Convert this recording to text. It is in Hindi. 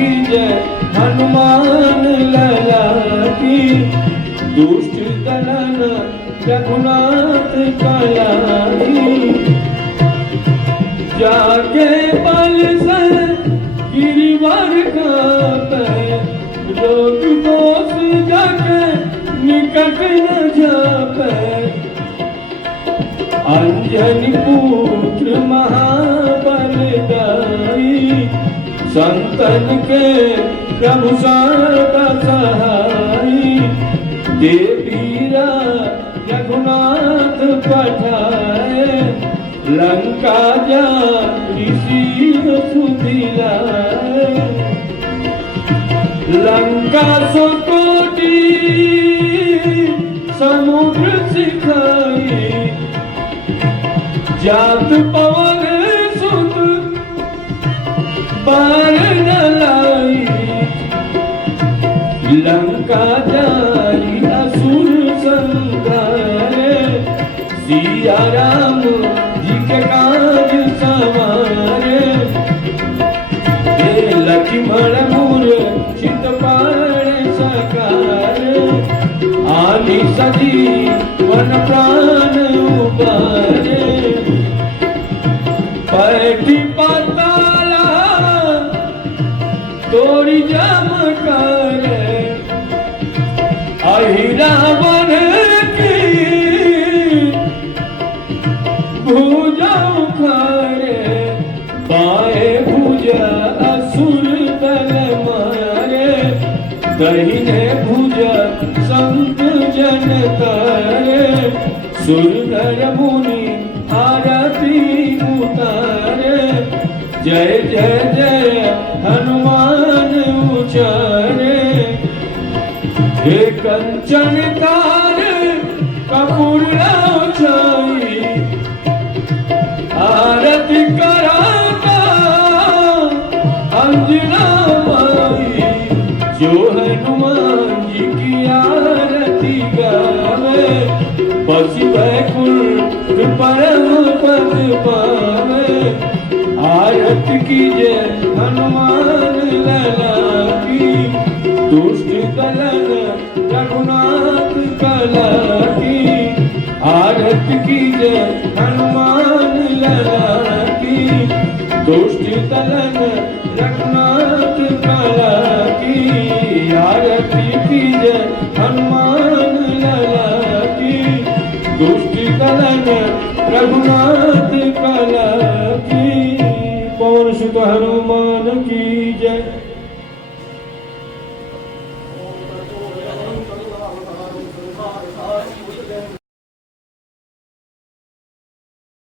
की जय हनुमान लला की। दुष्ट दलन रघुनाथ कलाई। जाके बल सर गिरिवर कांपे। रोग दोष जाके निकट न जापे। अंजनी पुत्र महाबलदाई। संतन के प्रभु सदा सहाई। देवीरा रघुनाथ पठाए। लंका जा ऋषि सुधिलाए। लंका सो कोटि समुद्र सिखाई। जात पवन सुत बाण न लाई। लंका जाई असुर संहारे। सिया राम जी के काज सवारे। लक्ष्मण मूर्छित बाण सकारे। आदि सजी वन प्राण उबारे। पैठी पाताला तोरी जमकारे। अहिरावण की भुजा उखारे। बाएं भुजा असुर दल मारे। दहिने भुजा संत जन तारे। सुरधर मुनि आरती उतारे। जय जय जय हनुमान उचारे। हे कंचन तार कपूर छाई। आरती कराता अंजना माई। जो हनुमान जी की आरती गावे। बसी बैकुंठ परम पद पावे। आरती कीजे हनुमान लला की। दुष्ट दलन रघुनाथ कला की। आरती कीजे हनुमान लला की। दुष्ट दलन रघुनाथ कला की। आरती कीजे हनुमान लला की। दुष्ट दलन रघुनाथ कला की। पवन सुत हनुमान की जय।